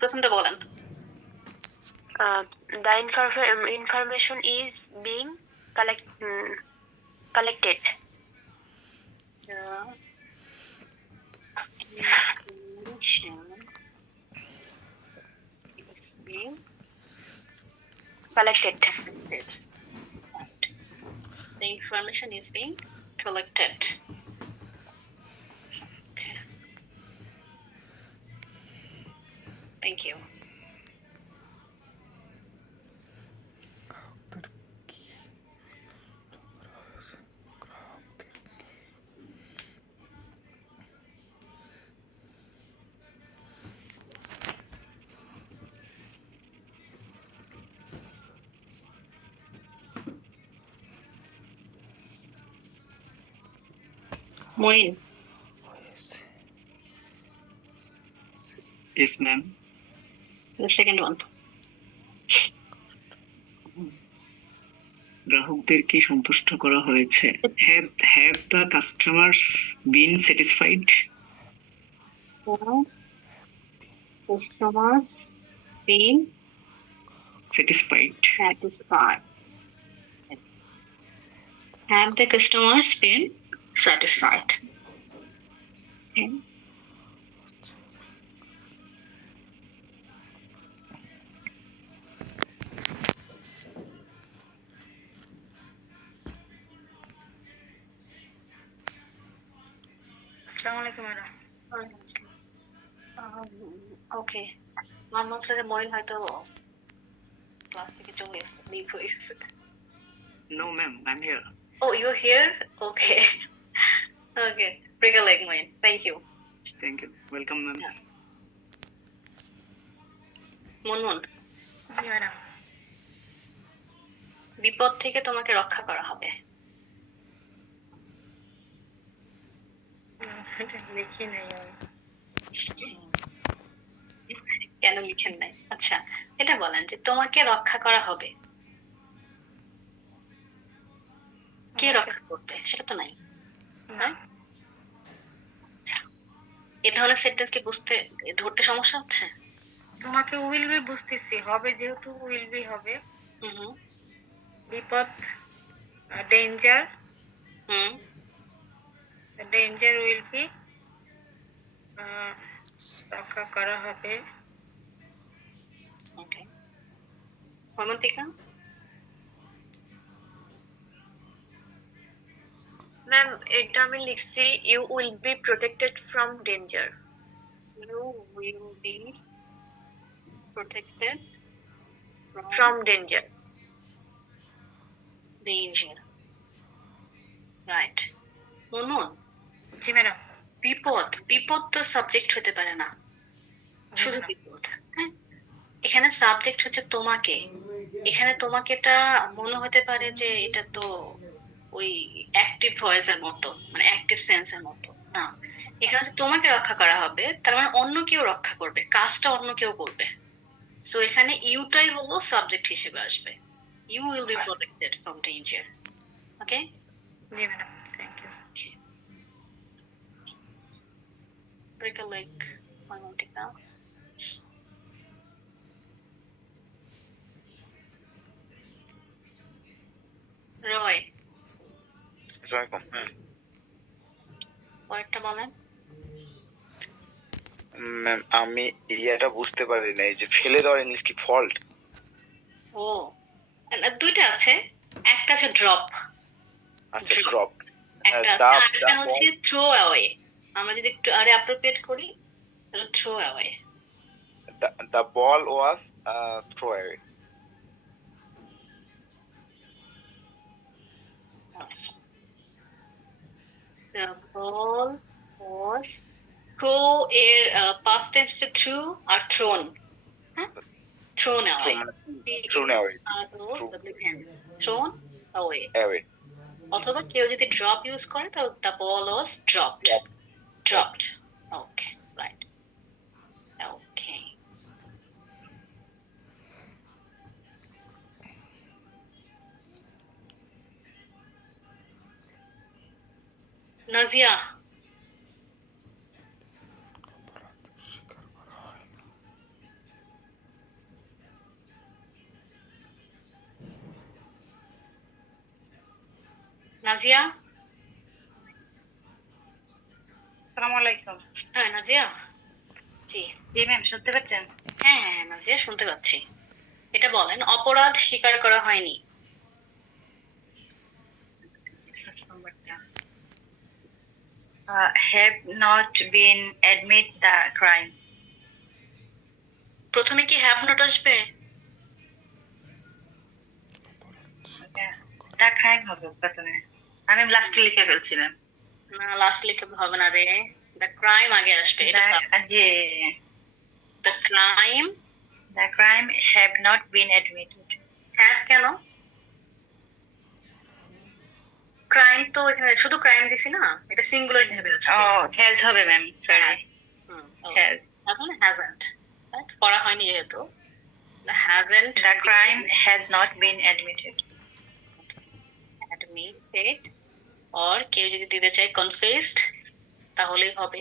প্রথমটা বলেন। The information is being collected. The information is being Collected. collected. Right. The information is being collected. Okay. Thank you. Moin. Yes, ma'am. The second one. গ্রাহকদেরকে সন্তুষ্ট করা হয়েছে। Have the customers been satisfied? Customers been Satisfied. satisfied. Have the customers been satisfied? Okay. আসসালামু আলাইকুম madam. ওকে, আমার মনে হচ্ছে যে মইন হয়তো ক্লাস থেকে চলে এসেছে, লিভ হয়ে এসেছে। No, ma'am. I'm here. Oh, you're here? Okay. Okay. Break a leg, Moin. Thank you. Thank you. Welcome, ma'am. Yeah. মনমন, জি ম্যাডাম। বিপদ থেকে তোমাকে রক্ষা করা হবে। লিখি নাই আমি। কেন লিখেন নাই? আচ্ছা, এটা বলেন যে তোমাকে রক্ষা করা হবে। কে রক্ষা করবে সেটা তো নাই। না। আচ্ছা, এই ধরনের সেন্টেন্স কি ধরতে সমস্যা হচ্ছে? তোমাকে উইল বি বুঝতেছি, হবে যেহেতু উইল বি হবে। হুম। বিপদ, ডেঞ্জার, ডেঞ্জার উইল বি, রক্ষা করা হবে। ওকে। মমন্তিকা? ম্যাম এটা আমি লিখছি you will be protected from danger. You will be protected from danger. danger. Right. মনমন, জি ম্যাডাম। বিপদ তো সাবজেক্ট হতে পারে না, শুধু বিপদ। হ্যাঁ, এখানে সাবজেক্ট হচ্ছে তোমাকে। এখানে তোমাকেটা মনে হতে পারে যে এটা তো ওই অ্যাক্টিভ ভয়েসের মতো, মানে অ্যাক্টিভ সেন্সের মতো না। এখানে হচ্ছে তোমাকে রক্ষা করা হবে, তার মানে অন্য কেউ রক্ষা করবে, কাজটা অন্য কেউ করবে। সো এখানে ইউটাই হলো সাবজেক্ট হিসেবে আসবে। You will be protected from danger. Okay? জি madam, thank you. Break a leg. I won't take that. Roy, আসসালামু আলাইকুম। পরেরটা বলেন। ম্যাম আমি ইয়েটা বুঝতে পারি না, এই যে ফেলে দেওয়ার ইংলিশ কি ফল্ট? ও, দুইটা আছে, একটা আছে ড্রপ। আচ্ছা, ড্রপ। একটা আছে, আরেকটা হচ্ছে থ্রো অ্যাওয়ে। আমরা যদি একটু আরে অ্যাপ্রোপ্রিয়েট করি তাহলে throw away. The ball was throw away. The ball was throw এর past tense হচ্ছে threw আর thrown। হ্যাঁ, thrown away। Thrown away. thrown away। Away. অথবা কেউ যদি drop ইউজ করে তাহলে the ball was dropped। Okay, right. Okay. Nazia, Nazia, আসসালামু আলাইকুম। হ্যাঁ নাজিয়া, জি জি ম্যাম, শুনতে পাচ্ছেন? হ্যাঁ হ্যাঁ নাজিয়া শুনতে পাচ্ছি। এটা বলেন, অপরাধ স্বীকার করা হয়নি। Have not been admit the crime. প্রথমে কি হ্যাভ নট আসবে? The crime হবে প্রথমে। আমি লাস্টে লিখে ফেলছি ম্যাম। না, লাস্ট লিখতে হবে না রে, দ্য ক্রাইম আগে আসবে। এটা যে the crime. the crime have not been admitted. Have কেন? ক্রাইম তো এখানে শুধু ক্রাইম দিছি না, এটা সিঙ্গুলার হিসেবে আছে। has হবে ম্যাম, সরি। has. আসলে হ্যাজন্ট, রাইট, করা হয়নি যেহেতু। The hasn't The crime has not been admitted. Admitted, or কেউ যদি দিতে চায় কনফেসড তাহলেই হবে।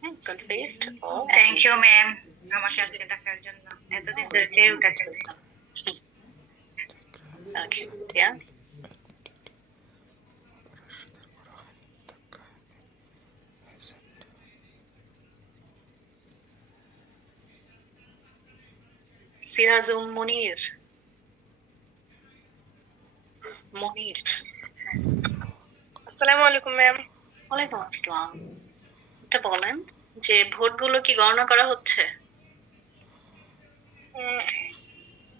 হ্যাঁ, confessed or Thank you ma'am, আমাকে আজকে ডাকার জন্য। এতদিন ধরে কেউ ডাকেনি। ওকে, yeah. সিরাজুম মুনির, মুনির। আসসালামু আলাইকুম ম্যাম। ওয়ালাইকুম আসসালাম। এটা বলেন যে ভোটগুলো কি গণনা করা হচ্ছে?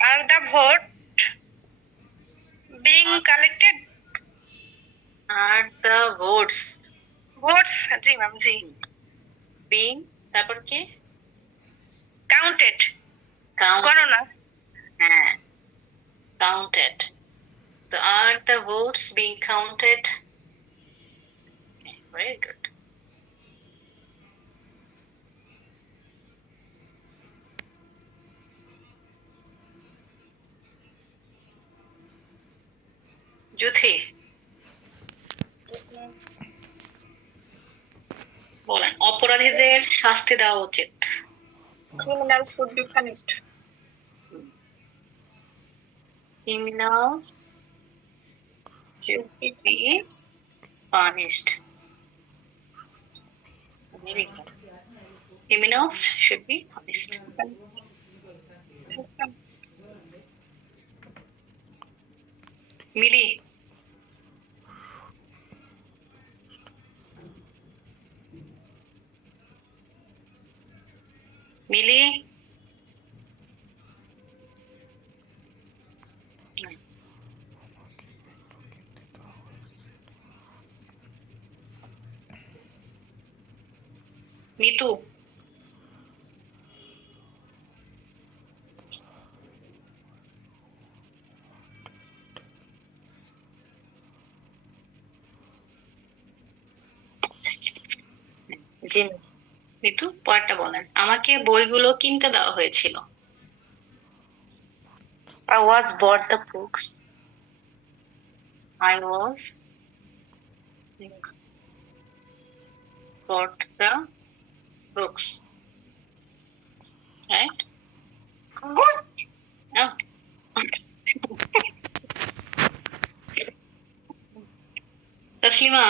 Are the vote being collected? Are the votes votes, G ma'am, G. Being, তারপর কি? Counted, count. গণনা। হ্যাঁ, counted. So are the votes being counted? Okay, very good. Juthi, বলেন অপরাধীদের শাস্তি দেওয়া উচিত। Criminals should be punished. Criminals should be punished. Very good. Criminals should be punished. মিলি, মিলি, মিতু, জি। মিতু পরেরটা বলেন, আমাকে বইগুলো কিনতে দেওয়া হয়েছিল। I was bought the books. I was bought the books. Right? Good. Oh. Taslima,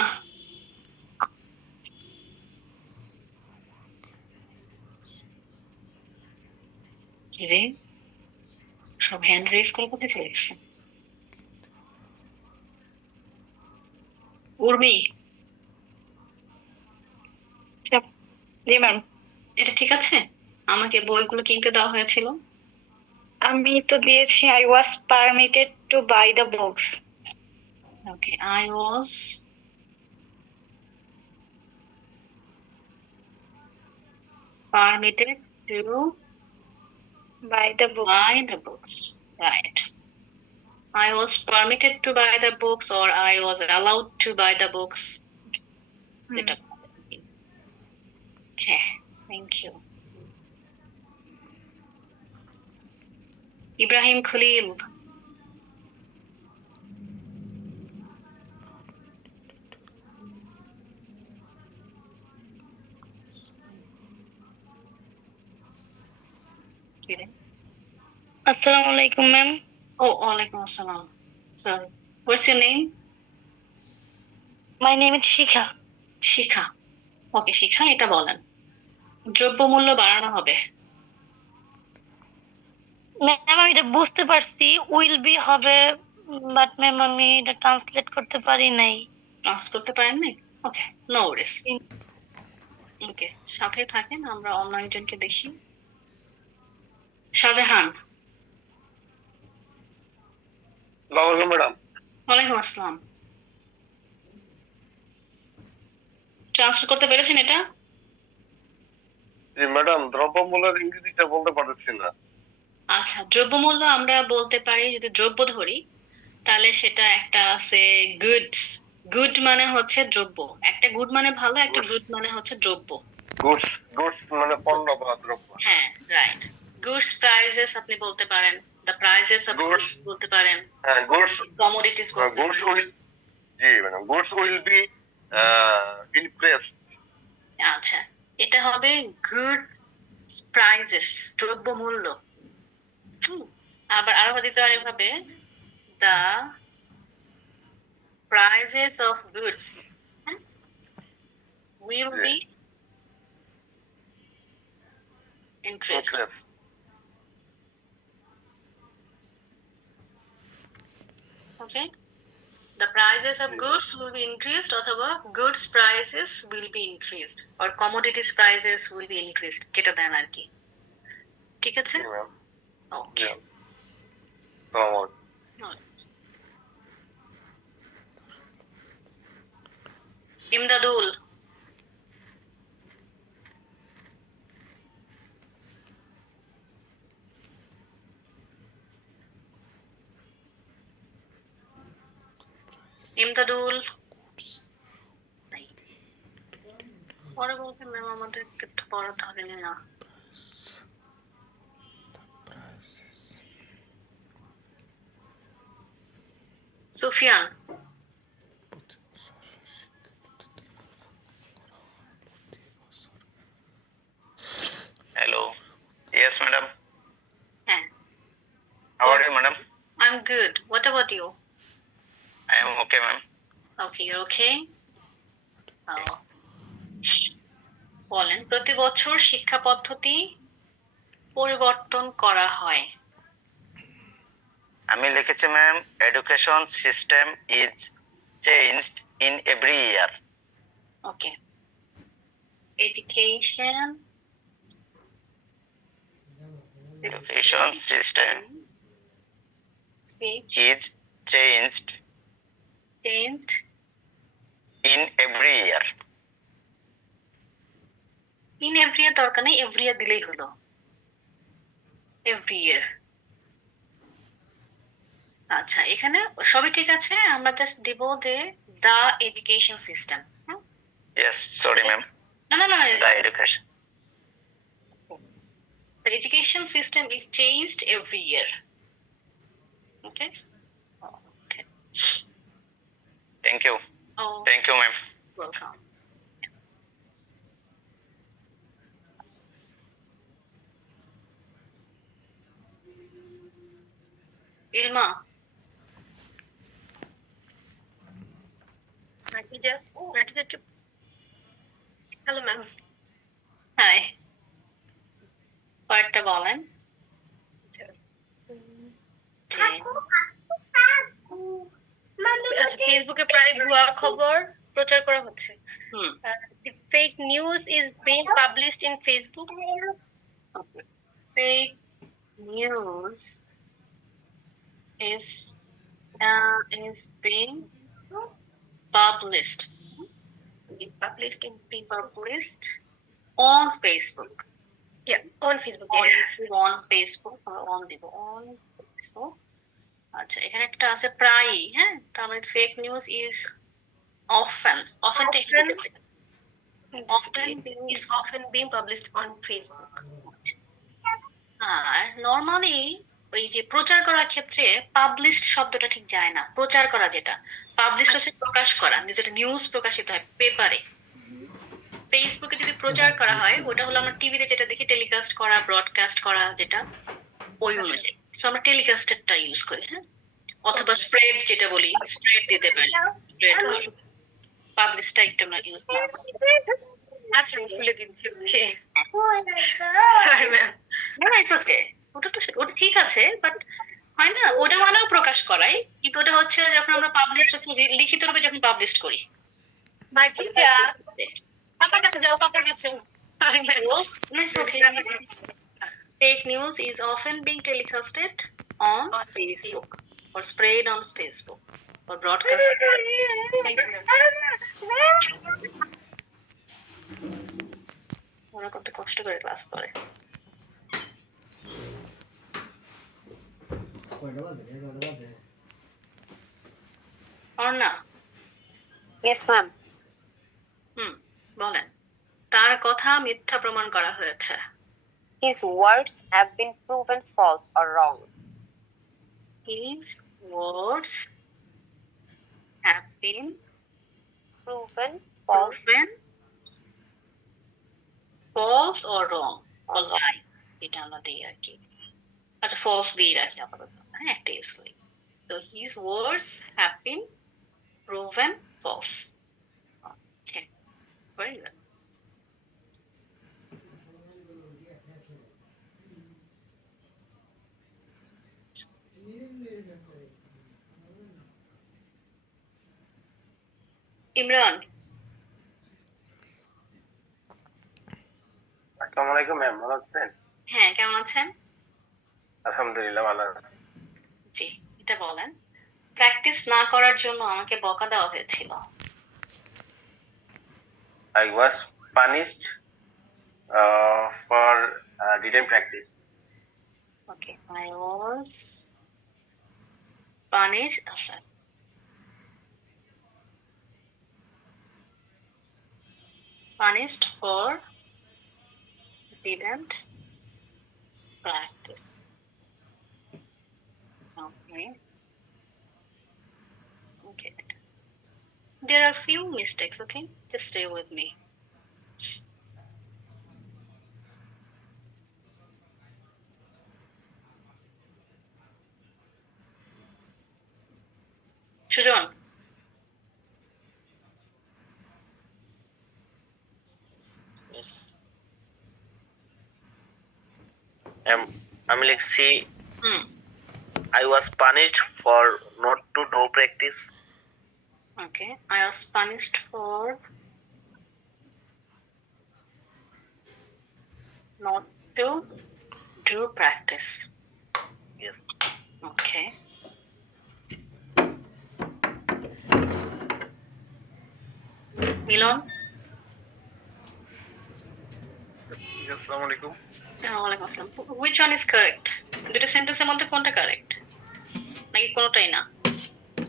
রে সব হ্যান্ড রেজ করে কোথায় চলে এসছে? উর্মি, জি ম্যাম। এটা ঠিক আছে? আমাকে বইগুলো কিনতে দেওয়া হয়েছিল। আমি তো দিয়েছি I was permitted to buy the books. Okay, I was permitted to Buy the books. buy the books. Right. I was permitted to buy the books or I was allowed to buy the books. যেটা বলে। Okay, thank you. Ibrahim Khalil, Assalamu alaikum ma'am. Oh, walaikum assalam. Sorry. What's your name? My name is Shikha. Shikha. Okay Shikha, এটা বলেন। দ্রব্যমূল্য বাড়ানো হবে। Ma'am আমি এটা বুঝতে পারছি, উইল বি হবে, বাট ম্যাম আমি এটা ট্রান্সলেট করতে পারি নাই। ক্লাস করতে পারেন নাই? ওকে, নো ওয়ারিস। ওকে, সাথে থাকেন, আমরা অন্য একজনকে দেখি। শাহজাহান। ম্যাডাম। ওয়ালাইকুম আসসালাম। ট্রান্সলেট করতে পেরেছেন এটা? জি ম্যাডাম, দ্রব্যমূল্যের ইংরেজিটা বলতে পারছি না। আচ্ছা, দ্রব্যমূল্য আমরা বলতে পারি, যদি দ্রব্য ধরি তাহলে সেটা একটা আছে গুডস। গুড মানে হচ্ছে দ্রব্য, একটা গুড মানে ভালো, একটা গুড মানে হচ্ছে দ্রব্য। গুডস, গুডস মানে পণ্য বা দ্রব্য। হ্যাঁ, রাইট। গুডস প্রাইসেস আপনি বলতে পারেন, the prices of Goods. Goods বলতে পারেন, হ্যাঁ, গুডস, কমোডিটিস বলতে গুডস পারেন। Will, G madam, goods will be increased. আচ্ছা, এটা হবে গুড প্রাইসেস, দ্রব্য মূল্য। আবার আরো দিতে পারে এভাবে, the prices of goods will be increased. Okay, the prices of goods will be increased, অথবা goods prices will be increased, or commodities prices will be increased, কেটে দেন আর কি। ঠিক আছে? জি ম্যাম। ওকে। ইমদাদুল। ইমদাদুল। নাই। পরে বলবেন ম্যাম, আমাদেরকে তো পড়া ধরেনি না। সুফিয়ান। Hello. Yes, madam. হ্যাঁ, How are you, madam? I'm good. What about you? I am okay, ma'am. Okay, you're okay? Oh. বলেন, প্রতি বছর শিক্ষা পদ্ধতি পরিবর্তন করা হয়। আমি লিখেছি ma'am, education system is changed in every year. Okay, education education system is changed changed in every year. in every year দরকার নেই, every year দিলেই হলো। every year। আচ্ছা, এখানে সবই ঠিক আছে, আমরা জাস্ট দিব যে the education system। Yes, sorry ma'am. না না না, The education. the education system is changed every year। Okay? Okay. Thank you. Oh, Thank you, ma'am. welcome. Ilma. Hello ma'am. Hi, কয়েকটা বলেন। আচ্ছা, ফেসবুকে প্রায় ভুয়া খবর প্রচার করা হচ্ছে। হুম, The fake news is being published in Facebook. fake news is being published Published in Facebook. published on Facebook। Yeah, on Facebook. on Yes. on Facebook, on দিব on Facebook। আচ্ছা, এখানে একটা আছে প্রায়ই, হ্যাঁ, তার মানে fake news is often often Is often being published on Facebook. আর নরমালি ওই যে প্রচার করার ক্ষেত্রে পাবলিশড শব্দটা ঠিক যায় না। প্রচার করা, যেটা পাবলিশড হচ্ছে প্রকাশ করা, যেটা নিউজ প্রকাশিত হয় পেপারে। ফেসবুকে যদি প্রচার করা হয়, ওটা হলো আমরা টিভিতে যেটা দেখি টেলিকাস্ট করা, ব্রডকাস্ট করা, যেটা ওই অনুযায়ী। সো আমরা টেলিকাস্টেডটা ইউজ করি, হ্যাঁ, অথবা স্প্রেড যেটা বলি, স্প্রেড দিতে পারি, স্প্রেড করা। পাবলিশটা একটু আমরা ইউজ করব। আচ্ছা আমি খুলে দিচ্ছি। ওকে সরি ম্যাম। না ইটস ওকে, ওটা ঠিক আছে, বাট হয় না ওটা মানেও প্রকাশ করাই, কিন্তু ওটা হচ্ছে যখন আমরা পাবলিশ লিখিত রূপে যখন পাবলিশ করি। মাই টিচার পাপার কাছে যাও, পাপার কাছে। Sorry ma'am. No, it's okay. Fake news is often being telecasted on Facebook or sprayed on Facebook or broadcast. ওরা কত কষ্ট করে ক্লাস করে। Arna, Yes, ma'am. বলেন। তার কথা মিথ্যা প্রমাণ করা হয়েছে। His words have been proven false or wrong. His words have been Proven false. proven false or wrong or lie, এটা আমরা দিই আর কি। আচ্ছা false দিয়ে রাখি আপাতত, হ্যাঁ একটা ইউজ করি। So his words have been proven false. Okay, very good. Imran, আসসালামু আলাইকুম ম্যাম, ভালো আছেন? হ্যাঁ কেমন আছেন? আলহামদুলিল্লাহ ভালো আছি। জি, এটা বলেন। প্র্যাকটিস না করার জন্য আমাকে বকা দেওয়া হয়েছিল। I was punished for didn't practice. Okay, I was punished. Punished for didn't practice. Okay. Okay. There are few mistakes, okay? Just stay with me. Sujan, আমি লিখছি হুম, I was punished for not to do practice. okay. I was punished for not to do practice. Yes. Okay. মিলন, আসসালামু আলাইকুম। ওয়ালাইকুম আসসালাম। Which one is correct? দুটো সেন্টেন্সের মধ্যে কোনটা কারেক্ট, নাকি কোনোটাই না?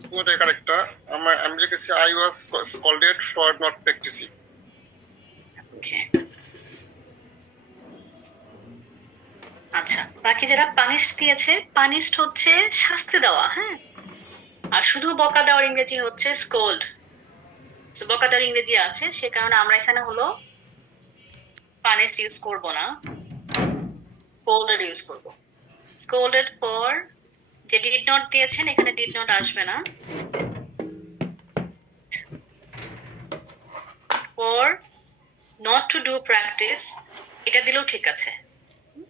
পুরোটাই কারেক্টটা। আমি লিখেছি I was scolded for not practicing. Okay. আচ্ছা, বাকি যারা পানিশ দিয়েছে, পানিশড হচ্ছে শাস্তি দেওয়া, হ্যাঁ। আর শুধু বকা দেওয়ার ইংরেজি হচ্ছে স্কোল্ড। তো বকা দেওয়ার ইংরেজি আছে, সে কারণে আমরা এখানে হলো পানিশড ইউজ করব না, স্কোল্ডেড ইউজ করব। স্কোল্ডেড ফর, যে ডিড নট দিয়েছেন এখানে ডিড নট আসবে না। For not to do practice, এটা দিলেও ঠিক আছে।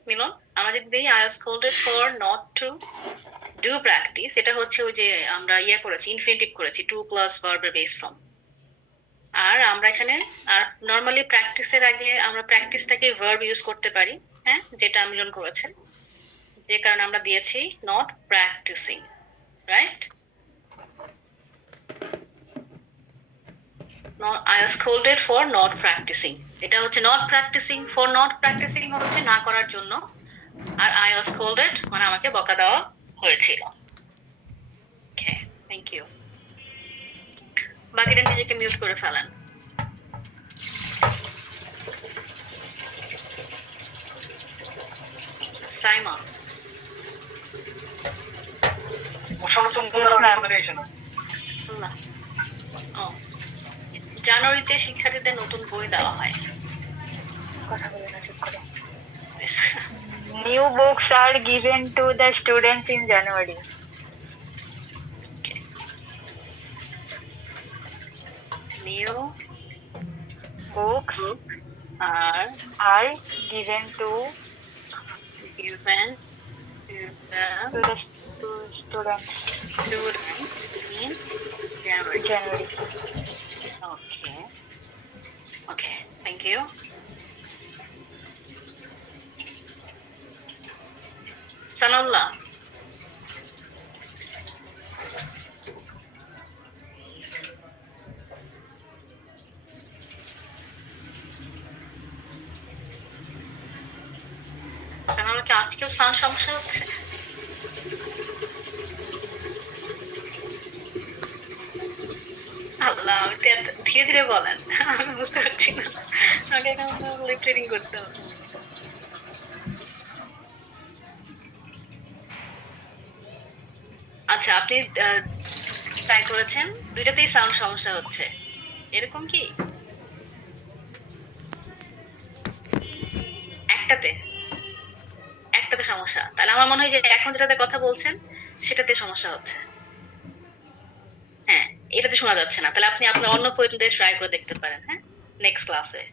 মিলন, আমরা যদি দিই I was scolded for not to do practice, এটা হচ্ছে ওই যে আমরা করেছি, ইনফিনিটিভ করেছি, টু প্লাস ভার্বের বেস ফর্ম। আর আমরা এখানে আর নর্মালি প্র্যাকটিসের আগে আমরা প্র্যাকটিসটাকে ভার্ব ইউজ করতে পারি, হ্যাঁ, যেটা মিলন করেছেন, যে কারণে আমরা দিয়েছি not practising, right? I was scolded for not practicing, এটা হচ্ছে not practicing, for not practicing হচ্ছে না করার জন্য, আর I was scolded মানে আমাকে বকা দেওয়া হয়েছিল। ওকে, থ্যাংক ইউ। বাকিটা নিজেকে মিউট করে ফেলেন। সাইমা, না। ও, জানুয়ারিতে শিক্ষার্থীদের নতুন বই দেওয়া হয়। New books are given to the students in January. new books are given to given to the the students students in January. January. Okay. Okay. Thank you. Sanullah. Sanaullah কি আজকেও সাউন্ড সমস্যা হচ্ছে? আল্লাহ, আমি তো এত ধীরে ধীরে বলেন, আমি বুঝতে পারছি না। আগে লিপ রিডিং করতে হবে। আচ্ছা, আপনি ট্রাই করেছেন, দুইটাতেই সাউন্ড সমস্যা হচ্ছে, এরকম কি? একটাতে একটাতে সমস্যা, তাহলে আমার মনে হয় যে এখন যেটাতে কথা বলছেন সেটাতে সমস্যা হচ্ছে। হ্যাঁ, এটাতে শোনা যাচ্ছে না, তাহলে আপনি আপনার অন্য পদ্ধতিতে ট্রাই করে দেখতে পারেন। হ্যাঁ, নেক্সট ক্লাসে।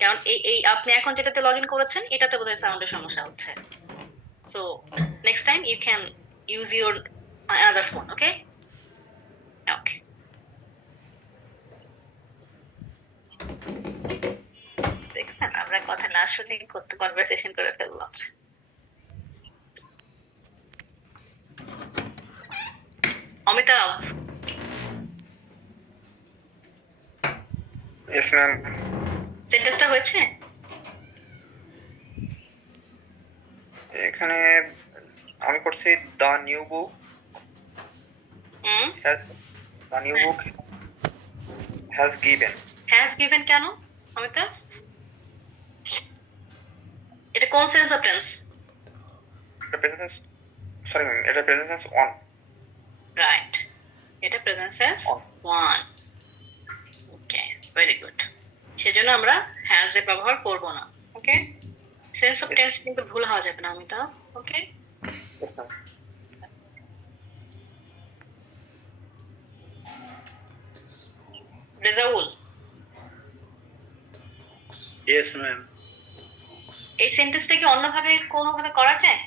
কারণ এই আপনি এখন যেটাতে লগ ইন করেছেন এটাতে বোধহয় সাউন্ডের সমস্যা হচ্ছে। So next time you can use your another phone, okay? Okay. দেখছেন, আমরা কথা না শুনে কত কনভারসেশন করে ফেললাম। Amitabh, yes ma'am. সেন্টেন্সটা হয়েছে? এখানে আমি করছি the new book hmm, the new book has given. Has given কেন অমিতাভ? এটা কোন সেন্স অফ টেন্স? এটা প্রেজেন্ট, সরি ম্যাম, এটা প্রেজেন্ট অন। রাইট, এটা প্রেজেন্ট সেন্স ওয়ান। ওকে, ভেরি গুড। সেজন্য আমরা হ্যাজ এর ব্যবহার করব না। ওকে, সেন্স অফ টেন্স কিন্তু ভুল হওয়া যাবে না Amitabh. Okay, yes ma'am. Rezaul, yes ma'am. এই সেন্টেন্সটা কি অন্যভাবে কোনোভাবে করা যায়?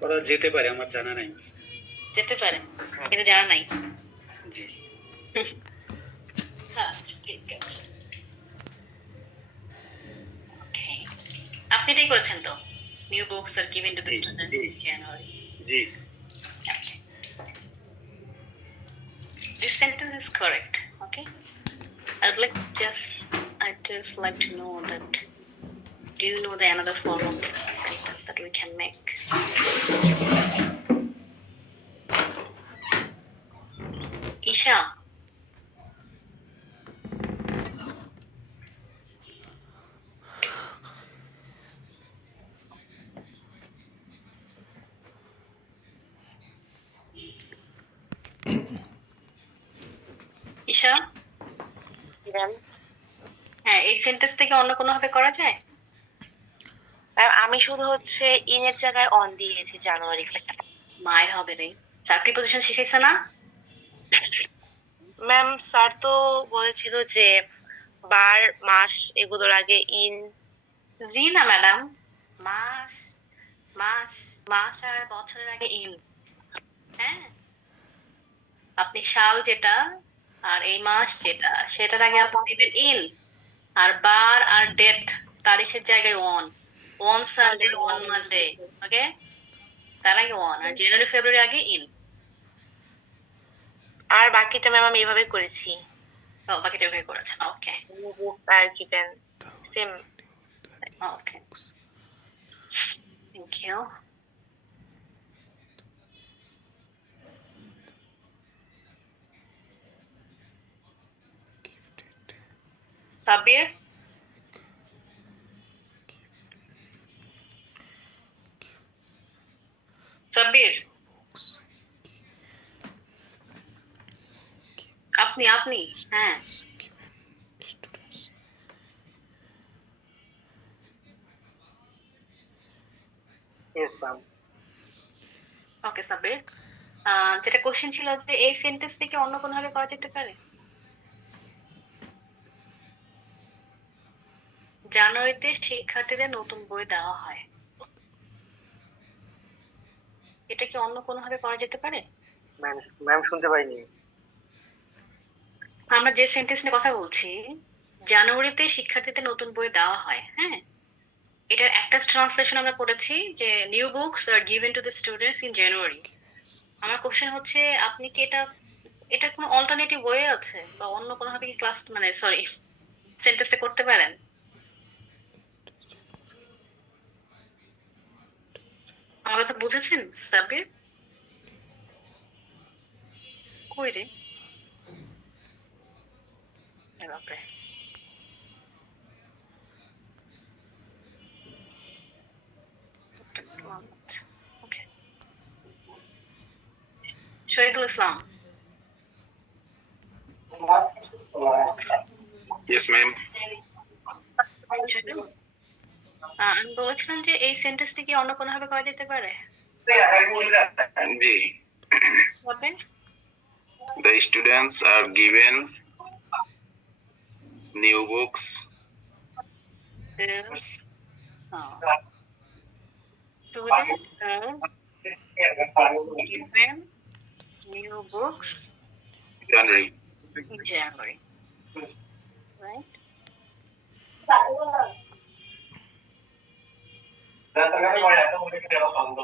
করা যেতে পারে, আমার জানা নাই। যেতে পারে, এটা জানা নাই। জি। আচ্ছা, ঠিক আছে। Okay. আপনি এটাই করেছেন তো? New books are given to the students in January. G. Okay. This sentence is correct. Okay. I'd just like to know that. Do you know the another form of sentence that we can make? Isha. Isha, ma'am হ্যাঁ, এই sentence থেকে অন্য কোনো ভাবে করা যায়? আমি শুধু হচ্ছে ইনের জায়গায় অন দিয়েছি জানুয়ারি। মায়ের হবে রে, স্যার প্রিপোজিশন শিখাইছে না? ম্যাম স্যার তো বলেছিল যে বার মাস এগুলোর আগে ইন। জি না ম্যাডাম, মাস মাস মাস আর বছরের আগে ইন। হ্যাঁ, আপনি সাল যেটা আর এই মাস যেটা সেটার আগে আপনি দিবেন in, R bar R date তারিখের জায়গায় ওয়ান সানডে ওয়ান মানডে। ওকে, তার আগে ওয়ান, আর জানুয়ারি ফেব্রুয়ারি আগে ইন। আর বাকিটা ম্যাম আমি এভাবে করেছি। ও, বাকিটা ওইভাবে করেছেন। ওকে, আর given same. Okay, thank you. Sabbir, Sabbir, আপনি হ্যাঁ, সাবির। যেটা কোশ্চেন ছিল যে এই সেন্টেন্স থেকে অন্য কোনো ভাবে করা যেতে পারে? জানুয়ারিতে শিক্ষার্থীদের নতুন বই দেওয়া হয়, এটা কি অন্য কোনো ভাবে করা যেতে পারে? ম্যাম শুনতে পাইনি। আমরা যে সেন্টেন্স নিয়ে কথা বলছি, জানুয়ারিতে শিক্ষার্থীদের নতুন বই দেওয়া হয়, হ্যাঁ, এটার একটা ট্রান্সলেশন আমরা করেছি যে new books are given to the students in January. আমার কোশ্চেন হচ্ছে আপনি কি এটার কোনো অল্টারনেটিভ ওয়ে আছে বা অন্য কোনো ভাবে কি ক্লাস মানে সরি সেন্টেন্সে করতে পারেন? আমার কথা বুঝেছেন সাবির? কই রে? এ বাপরে। ওকে, শহীদুল ইসলাম। Yes, ma'am. আমি বলেছিলাম যে এই সেন্টেন্সটি কি অন্য কোনো ভাবে করা যেতে পারে? জি। হবে The students are given new books. this students are given new books January. in January, right?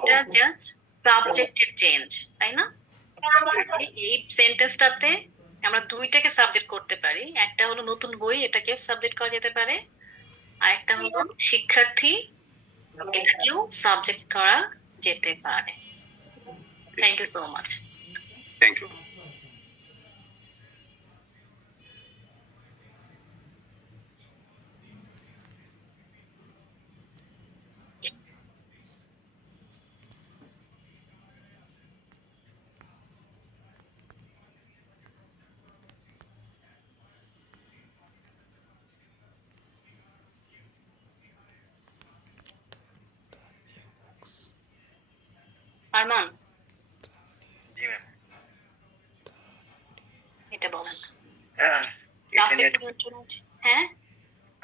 এটা জাস্ট সাবজেক্টের চেঞ্জ, তাই না? এই সেন্টেন্সটাতে আমরা দুইটাকে সাবজেক্ট করতে পারি, একটা হলো নতুন বই, এটাকে সাবজেক্ট করা যেতে পারে, আর একটা হলো শিক্ষার্থী, এটাকেও সাবজেক্ট করা যেতে পারে। Thank you so much. Thank you. Arman, জি ম্যাম। এটা বলেন। হ্যাঁ, এটা নিয়ে হ্যাঁ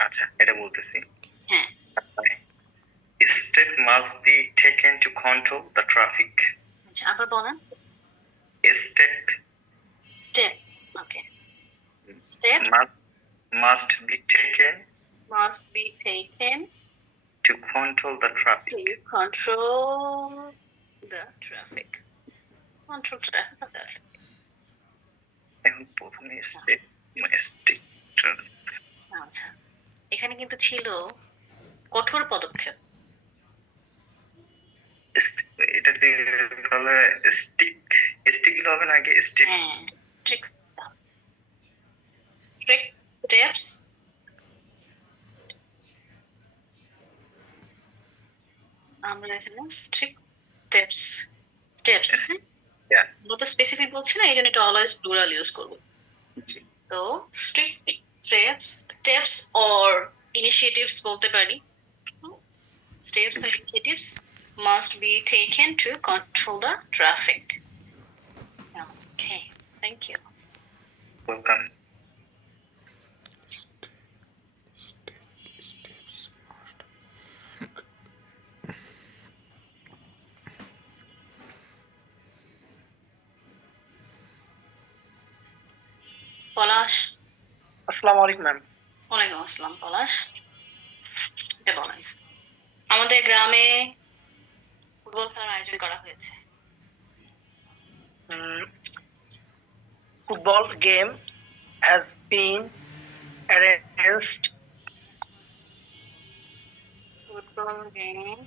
আচ্ছা এটা বলতেছি। হ্যাঁ, Step must be taken to control the traffic. আচ্ছা আবার বলেন। Step step, okay, step must be taken must be taken to control the traffic. to control the traffic. Control traffic. এখন প্রথমে step আচ্ছা, এখানে কিন্তু ছিল কঠোর পদক্ষেপ। এটা দিয়ে তাহলে স্টিক দিলে হবে না, আগে স্টেপ। হ্যাঁ, strict steps আমরা এখানে strict steps Yeah. আমরা তো স্পেসিফিক বলছি না, এই জন্য এটা অলওয়েজ প্লুরাল ইউজ করবো। তো strict steps or initiatives বলতে পারি। Steps or initiatives must be taken to control the traffic. Okay, thank you. Welcome. পলাশ। আসসালামু আলাইকুম ম্যাম। ওয়ালাইকুম আসসালাম পলাশ, এটা বলেন। আমাদের গ্রামে ফুটবল খেলার আয়োজন করা হয়েছে। Football game has been arranged. Football game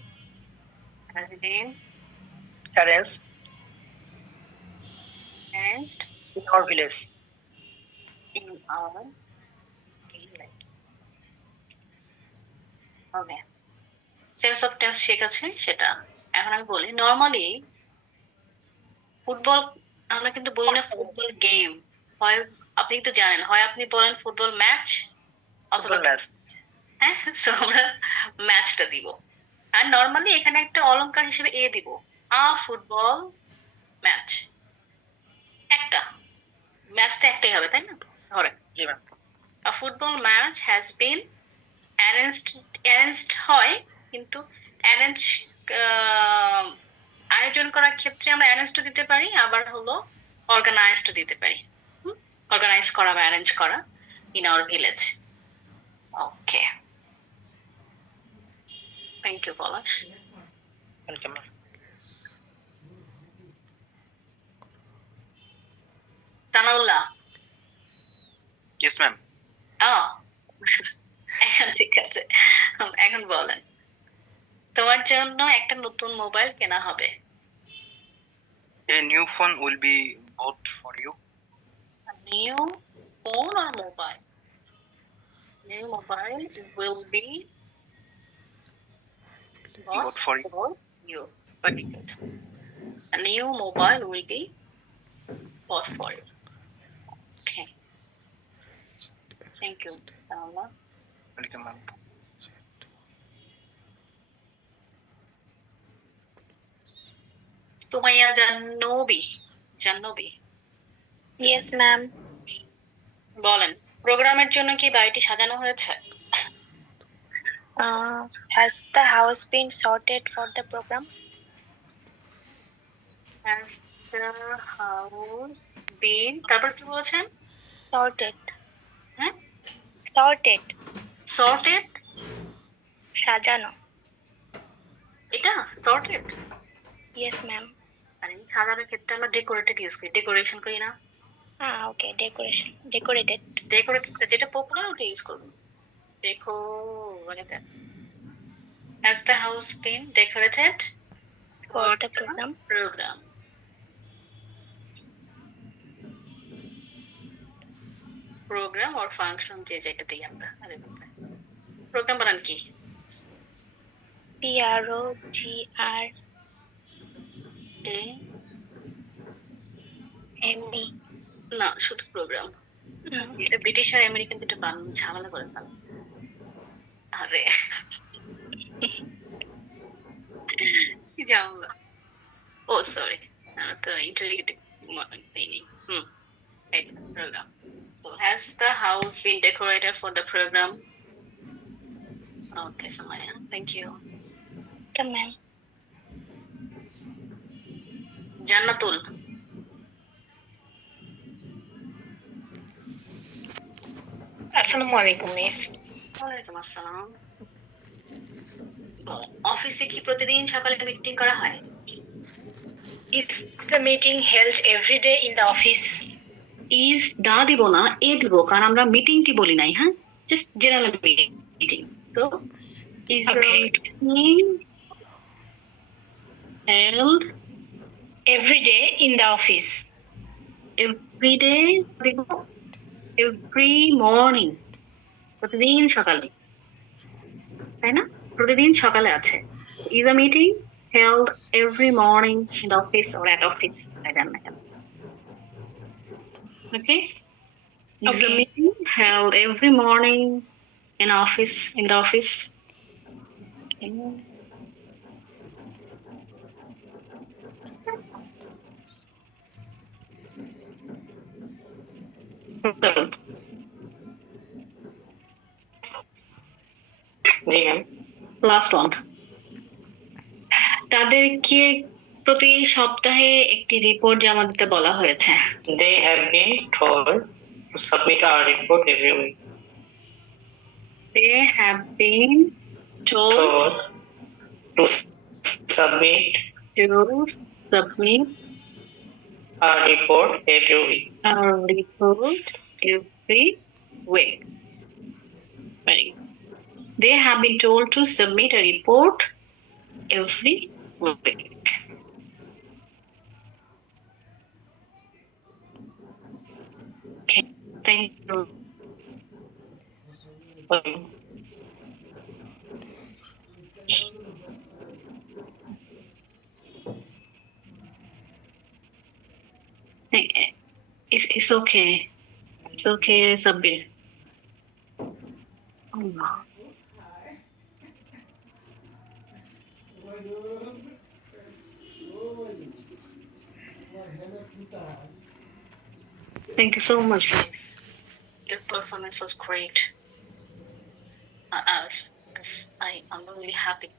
has been arranged in our village. in our village. Okay. Sense of tense শেখাচ্ছে সেটা। এখন আমি বলি নরমালি ফুটবল আমরা কিন্তু বলি না ফুটবল গেম, হয় আপনি কিন্তু জানেন, হয় আপনি বলেন ফুটবল ম্যাচ অথবা Football match. হ্যাঁ, সো আমরা ম্যাচটা দিব। আর নরমালি এখানে একটা অলংকার হিসেবে এ দিব, আ ফুটবল ম্যাচ একটা ম্যাচ তো একটাই হবে তাই না? ধরেন জি ma'am. a football match has been arranged হয়, কিন্তু অ্যারেঞ্জ আয়োজন করার ক্ষেত্রে আমরা অ্যারেঞ্জড দিতে পারি, আবার হলো অর্গানাইজড দিতে পারি। অর্গানাইজ করা বা অ্যারেঞ্জ করা in our village. Okay, thank you Palash. Welcome ma'am. Sanaullah. Yes ma'am. ও এখন ঠিক আছে, এখন বলেন, তোমার জন্য একটা নতুন মোবাইল কেনা হবে। A new phone will be bought for you. New phone or mobile? New mobile will be Bought for you. for you. Very good. A new mobile will be bought for you. Okay. Thank you, Salma. Welcome ma'am. Sumaya Jannobi. Yes, ma'am. বলেন, প্রোগ্রামের জন্য কি বাড়িটি সাজানো হয়েছে? Has the house been sorted for the program? Has the house been, তারপর কি বলছেন? Sorted. হ্যাঁ, Sorted. sorted, সাজানো. এটা sorted। Yes, ma'am. আর এই সাজানোর ক্ষেত্রে আমরা ডেকোরেটেড ইউজ করি, ডেকোরেশন করি না? Okay. Decoration. Decorated. ডেকোরেটেড যেটা পপুলার ওটা ইউজ করবো। Decorated. Has the house been decorated For the program. program? Program or function যে যেটা দিই আমরা। প্রোগ্রাম বানান কি? PROGRAME. না, শুধু প্রোগ্রাম। এটা ব্রিটিশ আর আমেরিকান দুটো বানান ঝামেলা করে ফেলে। আরে কি ঝামেলা। ও সরি, আমার তো ইন্টারভিউটিভ নেই। program. So has the house been decorated for the program? Okay, Samaya, thank you. Come, ma'am. Jannatul. আসসালামু আলাইকুম মিস। ওয়ালাইকুম আসসালাম। অফিসে কি প্রতিদিন সকালে মিটিং করা হয়? Is the meeting held every day in the office? Is the দিব না, এ দিব, কারণ আমরা মিটিং কি বলি নাই। হ্যাঁ, জাস্ট জেনারেল মিটিং। তো is Okay. Meeting held Every day in the office. every day, every morning, প্রতিদিন সকালে, তাই না? প্রতিদিন সকালে আছে। Is a meeting held every morning in the office or at office, I don't know. Okay? Is Okay. a meeting held every morning in the office? Okay. G ma'am. Last one. তাদেরকে প্রতি সপ্তাহে একটি report জমা দিতে বলা হয়েছে। They have been told to submit our report every week. They have been told Told to submit to submit our report every week. our report every week. Very good. They have been told to submit a report every week. Okay, thank you. It's okay. It's okay, Sabir. Allah. Thank you so much, guys. Your performance was great. I'm really happy.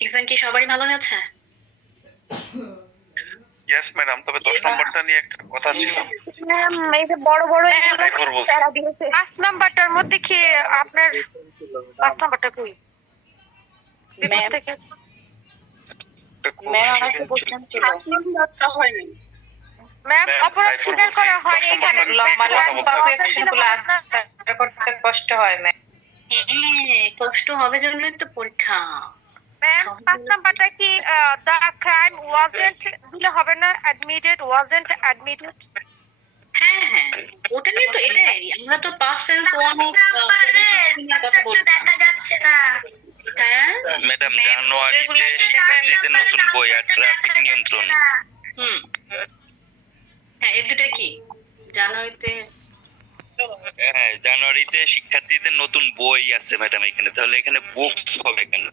Exam কি সবারই ভালো হয়েছে? Yes madam, তবে 10 নম্বরটা নিয়ে একটা কথা ছিল। ম্যাম এই যে বড় বড় তাই করবো। 5 নাম্বারটার মধ্যে কি আপনার 5 নাম্বারটা কই? ম্যাম একটা ম্যাম আমার একটা question কোশ্চেন ছিল। ম্যাম অপরাধ সাইফুর স্বীকার বলছি, করা 10 হয়নি এখানে। নম্বরটা লম্বা কথা লম্বা বলতে হবে। কোয়েশ্চেনগুলো আনসার করতে কষ্ট হয় ম্যাম। হ্যাঁ, কষ্ট হবে জন্যই তো পরীক্ষা। ম্যাম 5 নাম্বারটা কি the crime wasn't দিলে হবে না, wasn't admitted? হ্যাঁ হ্যাঁ, ওটা নিয়ে তো এটাই আমরা তো পাস্ট টেন্স ওয়ান কথা বলবো। দেখা যাচ্ছে না। হ্যাঁ ম্যাডাম জানুয়ারিতে শিক্ষার্থীদের নতুন বই আর ট্রাফিক নিয়ন্ত্রণ। হুম হ্যাঁ, এই দুটো কি জানুয়ারিতে? হ্যাঁ, জানুয়ারিতে শিক্ষার্থীদের নতুন বই আছে ম্যাডাম এখানে, তাহলে এখানে বুকস হবে কেন?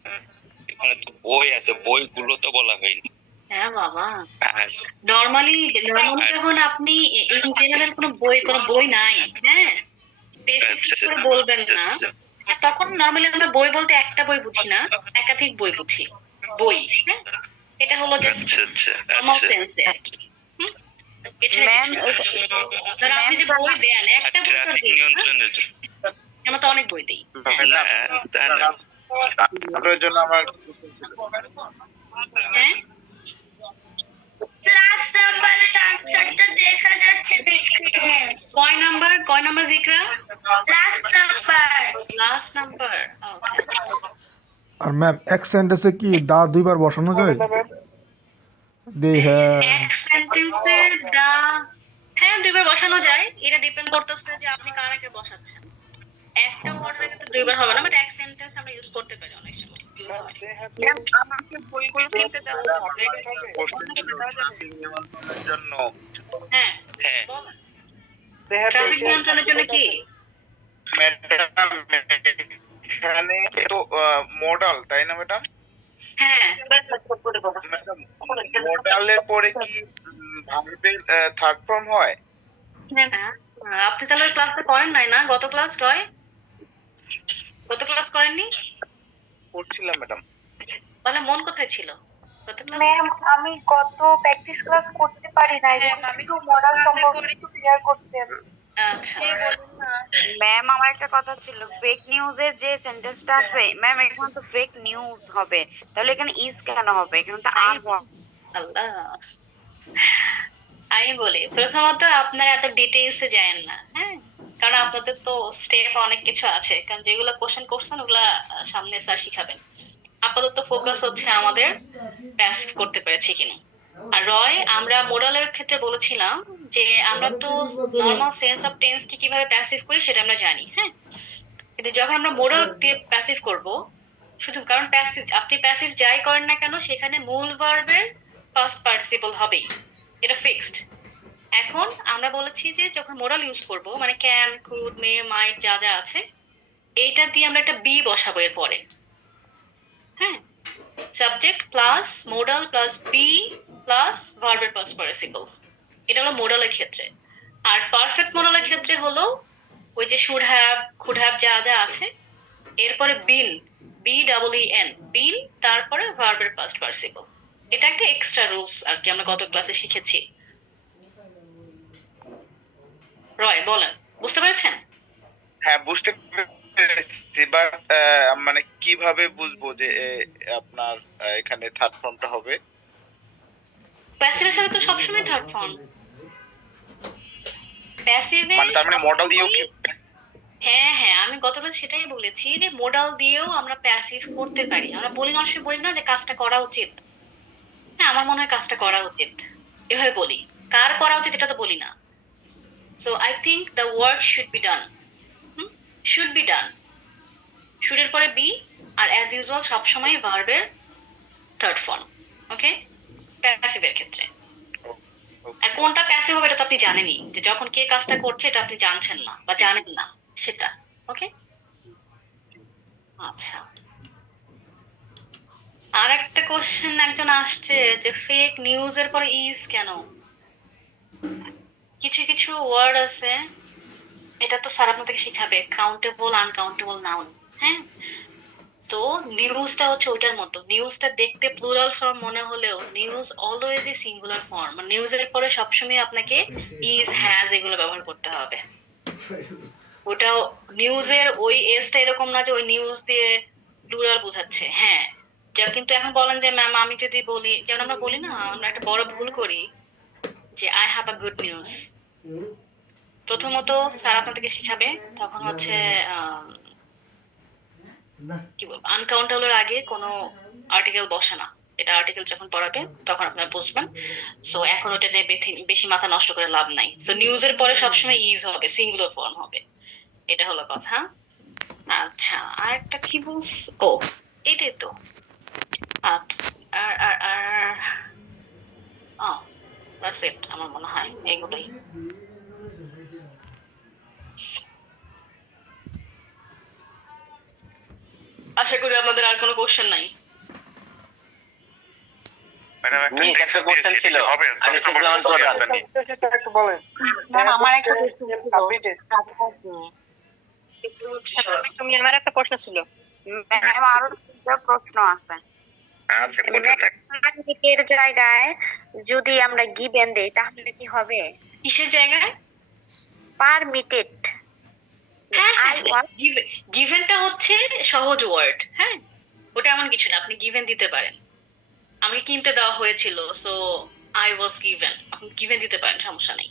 এখানে তো বই আছে, বইগুলো তো বলা হয়নি। হ্যাঁ বাবা, আর নরমালি যখন আপনি ইন জেনারেল কোনো বই নাই, হ্যাঁ স্পেসিফিক করে বলবেন না, তখন নরমালি আমরা বই বলতে একটা বই বুঝি না, একাধিক বই বুঝি। বই, হ্যাঁ, এটা হলো জাস্ট আচ্ছা আচ্ছা নরমাল আচ্ছা। সেন্সে আর কি। এছাড়া ম্যাম কিছু না। ধরো আপনি যে বই দেন, আর একটা বই তো আর ট্রাফিক দিই না, নিয়ন্ত্রণের জন্য আমরা তো অনেক বই দিই। না, তা না। আপনার জন্য আমার হ্যাঁ ক্লাস নাম্বারের আনসারটা দেখা যাচ্ছে স্ক্রিনে। কয় number Zikra? Last number. Okay. আর ম্যাম এক সেন্টেন্সে কি দা দুইবার বসানো যায়? দে হ্যাঁ এক সেন্টেন্সের দা হ্যাঁ দুইবার বসানো যায়। এটা ডিপেন্ড করতেছে যে আপনি কার আগে বসাচ্ছেন। একটা ওয়ার্ডের ক্ষেত্রে দুইবার হবে না, বাট এক সেন্টেন্স আমরা ইউজ করতে পারি অনেক সময়। ম্যাম আমাকে বইগুলো কিনতে দেওয়া হবে। জন্য হ্যাঁ হ্যাঁ, বলেন। ট্রাফিক নিয়ন্ত্রণের জন্য কি? ম্যাডাম এখানে তো মডেল, তাই না ম্যাডাম? হ্যাঁ মডেলের পরে কি ভার্বের থার্ড ফর্ম হয়? হ্যাঁ, আপনি তাহলে ক্লাসটা করেন নাই না? গত ক্লাস করেননি? করছিলাম ম্যাডাম। তাহলে মন কোথায় ছিল গত ক্লাস? ম্যাম আমি কত প্র্যাকটিস ক্লাস করতে পারি নাই, আমি তো মডেল সম্পর্কে একটু ক্লিয়ার করতেন। আচ্ছা ম্যাম আমার একটা কথা ছিল, ফেক নিউজের যে সেন্টেন্সটা আছে ম্যাম, এখানে তো ফেক নিউজ হবে, তাহলে এখানে ইজ কেন হবে? এখানে তো আর আল্লাহ, আমি বলি প্রথমত আপনারা এত ডিটেইলসে যায়েন না, হ্যাঁ, কারণ আপনাদের তো স্টেপ অনেক কিছু আছে, কারণ যেগুলো কোশ্চেন করছেন ওগুলা সামনে স্যার শিখাবেন। আপাতত ফোকাস হচ্ছে আমাদের প্যাসিভ করতে পেরেছি কিনা। আর রয়, আমরা মোডালের ক্ষেত্রে বলেছিলাম যে আমরা তো নর্মাল সেন্স অফ টেন্স কি কিভাবে প্যাসিভ করি সেটা আমরা জানি, হ্যাঁ, কিন্তু যখন আমরা মোডাল দিয়ে প্যাসিভ করব, শুধু কারণ প্যাসিভ আপনি প্যাসিভ যাই করেন না কেন সেখানে মূল ভার্বের ফার্স্ট পার্টিসিপল হবেই, এটা ফিক্সড। এখন আমরা বলেছি যে যখন মোডাল ইউজ করব, মানে ক্যান, কুড, মে, মাইট যা যা আছে, এইটা দিয়ে আমরা একটা বি বসাবো এর পরে, হ্যাঁ, subject plus modal plus be plus ভার্বের ফার্স্ট পার্টিসিপল, এটা হলো মোডালের ক্ষেত্রে। আর পারফেক্ট মোডালের ক্ষেত্রে হলো ওই যে শুড হ্যাভ, কুড হ্যাভ যা যা আছে, এরপরে বিন, BEEN, বিন, তারপরে ভার্বের ফার্স্ট পার্টিসিপল। এটা একটা এক্সট্রা রুলস আর কি, আমরা গত ক্লাসে শিখেছি। রয় বলেন, বুঝতে পেরেছেন? হ্যাঁ বুঝতে পেরেছি, বাট মানে কিভাবে বুঝবো যে আপনার এখানে থার্ড ফর্মটা হবে? প্যাসিভের সাথে তো সবসময় থার্ড ফর্ম। প্যাসিভে মানে তার মানে মডেল দিয়েও কি? হ্যাঁ হ্যাঁ, আমি গতকাল সেটাই বলেছি যে মোডাল দিয়েও আমরা প্যাসিভ করতে পারি। আমরা বলি না, অবশ্যই বলি না যে কাজটা করা উচিত, হ্যাঁ আমার মনে হয় কাজটা করা উচিত, এভাবে বলি। কার করা উচিত এটা তো বলি না। So I think the work should be done, should be done, শুডের পরে বি, আর অ্যাজ ইউজুয়াল সবসময় ভার্বের থার্ড ফর্ম, ওকে, প্যাসিভের ক্ষেত্রে। আর কোনটা প্যাসিভ হবে এটা তো আপনি জানেনই, যে যখন কে কাজটা করছে এটা আপনি জানছেন না বা জানেন না সেটা, ওকে। আচ্ছা আর একটা কোশ্চেন একজন আসছে যে ফেক নিউজের পরে ইজ কেন? কিছু কিছু ওয়ার্ড আছে, এটা তো স্যার আপনাদেরকে শিখাবে, কাউন্টেবল আনকাউন্টেবল নাউন। হ্যাঁ, তো নিউজটা হচ্ছে ওইটার মতো। নিউজটা দেখতে প্লুরাল ফর্ম মনে হলেও নিউজ অলওয়েজই সিঙ্গুলার ফর্ম। মানে নিউজের পরে সবসময় আপনাকে ইজ, হ্যাজ এগুলো ব্যবহার করতে হবে। ওটাও নিউজের ওই এসটা এরকম না যে ওই নিউজ দিয়ে প্লুরাল বোঝাচ্ছে। হ্যাঁ, যা কিন্তু এখন বলেন যে ম্যাম আমি যদি বলি, যেমন আমরা বলি না, আমরা একটা বড় ভুল করি যে I have a good news. প্রথমত স্যার আপনাদেরকে শিখাবে তখন হচ্ছে কি বলবো, আনকাউন্টেবলের আগে কোনো আর্টিকেল বসে না। এটা আর্টিকেল যখন পড়াবে তখন আপনারা বুঝবেন। সো এখন ওটা নিয়ে বেশি মাথা নষ্ট করে লাভ নাই। সো নিউজের পরে সবসময় ইজ হবে, সিঙ্গুলার ফর্ম হবে। এটা হলো কথা। আচ্ছা, আর একটা কি বলছ? ও, এটাই তো। আচ্ছা, আর আর আর ও, দ্যাটস ইট। আমার মনে হয় এগুলোই। আশা করি আপনাদের আর কোনো কোশ্চেন নাই। ম্যাডাম একটা কোশ্চেন ছিল, হবে আমি শুনলাম একটু বলেন। ম্যাম আমার একটা তুমি আমার একটা প্রশ্ন ছিল। ম্যাম আরো দুটো প্রশ্ন আছে। আচ্ছা করতে থাক। এর জায়গায় যদি আমরা গিভেন দেই তাহলে কি হবে? কিসের জায়গায়? পারমিটেড। হ্যাঁ, গিভেনটা হচ্ছে সহজ ওয়ার্ড। হ্যাঁ, ওটা এমন কিছু না, আপনি গিভেন দিতে পারেন। আমাকে কিনতে দেওয়া হয়েছিল, সো আই ওয়াজ গিভেন। আপনি গিভেন দিতে পারেন, সমস্যা নেই।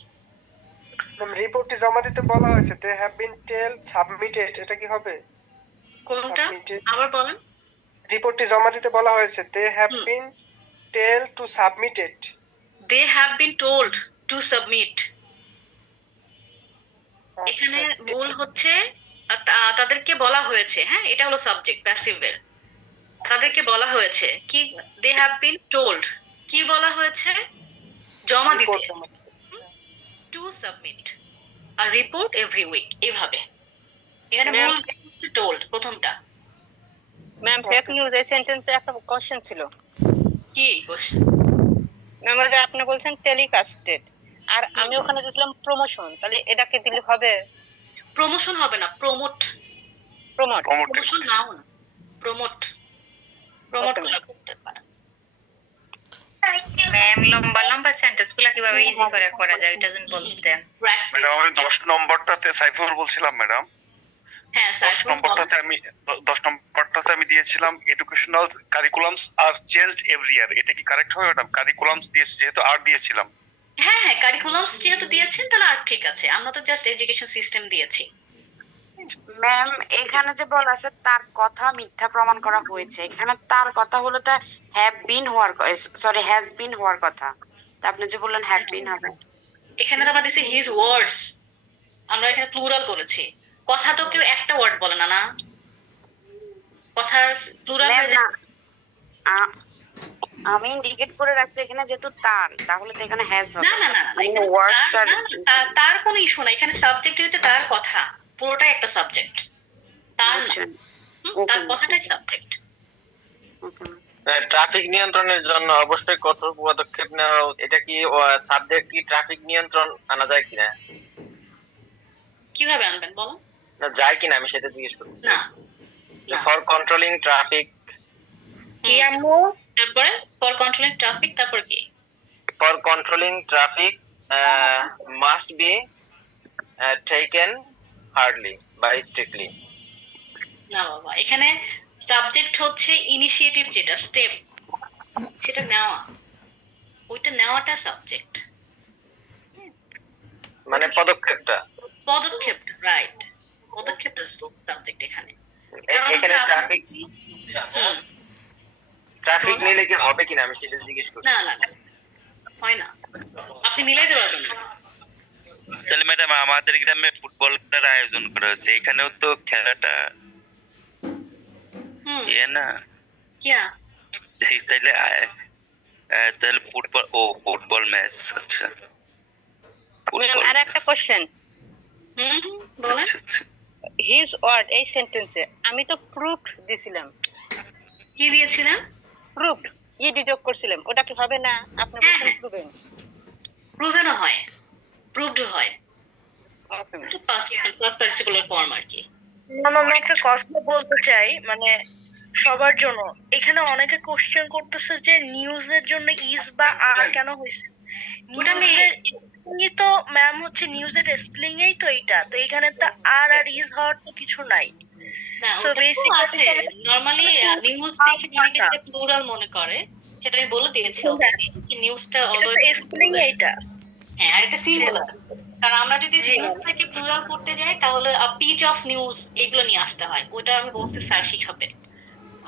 রিপোর্টটি জমা দিতে বলা হয়েছে, they have been tell submitted, এটা কি হবে? কোনটা আবার বলেন? রিপোর্টটি জমা দিতে বলা হয়েছে, they have been tell to submitted. They have been told to submit. এখানে মূল হচ্ছে তাদেরকে বলা হয়েছে। হ্যাঁ, এটা হলো সাবজেক্ট প্যাসিভের। তাদেরকে বলা হয়েছে কি, দে হ্যাভ বিন টোল্ড, কি বলা হয়েছে? জমা দিতে, টু সাবমিট আর রিপোর্ট এভরি উইক। এইভাবে এখানে মূল হচ্ছে টোল্ড, প্রথমটা। ম্যাম ফেক নিউজ এই সেন্টেন্সে একটা কোশ্চেন ছিল। কি কোশ্চেন? ম্যাম যে আপনি বলছেন টেলিকাস্টেড, আর আমি ওখানে দিয়েছিলাম প্রমোশন, তাহলে এটাকে দিলে হবে? প্রমোশন হবে না, প্রমোট। প্রমোট। প্রমোশন নাও না, প্রমোট। প্রমোট করতে পারে। ম্যাম লম্বা লম্বা সেন্টেন্স গুলা কিভাবে ইজি করে করা যায় এটা যদি বলতেন। ম্যাডাম আমি 10 নম্বরটাতে সাইফুর বলছিলাম ম্যাডাম। হ্যাঁ, 10 নম্বরটাতে আমি দিয়েছিলাম এডুকেশনাল কারিকুলামস আর চেঞ্জড এভরি ইয়ার। এটা কি কারেক্ট হবে ম্যাডাম? কারিকুলামস দিয়েছি যেহেতু আর দিয়েছিলাম। হ্যাঁ হ্যাঁ, কারিকুলামস যেহেতু দিয়েছেন তাহলে আর ঠিক আছে। আমরা তো জাস্ট এডুকেশন সিস্টেম দিয়েছি। ম্যাম এখানে যে বলা আছে তার কথা মিথ্যা প্রমাণ করা হয়েছে, এখানে তার কথা হলো তা হ্যাভ বিন হওয়ার, সরি হ্যাজ বিন হওয়ার কথা। তা আপনি যে বললেন হ্যাভ বিন হবে, এখানে তো আমরা দিছি হিজ ওয়ার্ডস, আমরা এখানে প্লুরাল করেছি। কথা তো কেউ একটা ওয়ার্ড বলে না, না কথা প্লুরাল হয়ে যায়। আমি ইন্ডিকেট করে রাখছি এখানে যেহেতু তার, তাহলে তো এখানে হ্যাজ হবে। না না না না, এখানে তার কোনো ইস্যু না। এখানে সাবজেক্ট হচ্ছে তার কথা, পুরোটাই একটা সাবজেক্ট। তার না, তার কথাটাই সাবজেক্ট। ট্রাফিক নিয়ন্ত্রণের জন্য অবশ্যই কঠোর পদক্ষেপ নেওয়া। এটা কি সাবজেক্ট কি ট্রাফিক নিয়ন্ত্রণ আনা যায় কিনা? কিভাবে আনবেন বলো? না যায় কিনা আমি সেটা জিজ্ঞেস করছি। না, ফর কন্ট্রোলিং ট্রাফিক। তারপরে ফর কন্ট্রোলিং ট্রাফিক, তারপর কি? For controlling traffic must be taken hardly by strictly. না বাবা, এখানে সাবজেক্ট হচ্ছে ইনিশিয়েটিভ, যেটা স্টেপ, সেটা নেওয়া, ওইটা নেওয়াটা সাবজেক্ট, মানে পদক্ষেপটা। পদক্ষেপটা, রাইট, পদক্ষেপটা সাবজেক্ট এখানে। এখানে ট্রাফিক নিলে কি হবে কিনা আমি সেটা জিজ্ঞেস করছি। না না, হয় না, আপনি মিলাইতে পারবেন না। তাহলে ম্যাডাম আমাদের গ্রামে ফুটবল খেলার আয়োজন করা হয়েছে, এখানেও তো খেলাটা না কিয়া, তাইলে তাহলে ফুটবল ম্যাচ। আচ্ছা, আর একটা কোশ্চেন। বলেন। হিজ ওয়ার্ড এই সেন্টেন্সে আমি তো প্রুফ দিছিলাম। কি দিয়েছিলেন? প্রুভড ইডি যোগ করছিলাম, ওটা কি হবে না? আপনি বলছেন প্রুভেন। প্রুভেনও হয়, প্রুভড হয়, ওকে ম্যাম। পাস্ট পার্টিসিপেলের ফর্ম আর কি। ম্যাম আমি একটা কথা বলতে চাই, মানে সবার জন্য। এখানে অনেকে কোশ্চেন করতেছে যে নিউজের জন্য ইজ বা আর কেন হয়েছে। ওটা আমি নিউজের তো ম্যাম হচ্ছে নিউজের স্পেলিং এই তো এইটা, তো এখানে তো আর ইজ হওয়ার তো কিছু নাই। না, So ওটা তো basically আছে। নরমালি নিউজ দেখে অনেকে সেটা প্লুরাল মনে করে, সেটা আমি বলে দিয়েছি অলরেডি যে নিউজটা অলওয়েজ স্পেলিং এইটা। হ্যাঁ, আর এটা সিঙ্গুলার। কারণ আমরা যদি নিউজটাকে প্লুরাল করতে যাই তাহলে পিচ অফ নিউজ এগুলো নিয়ে আসতে হয়। ওটা আমি বলতে স্যার শিখাবে,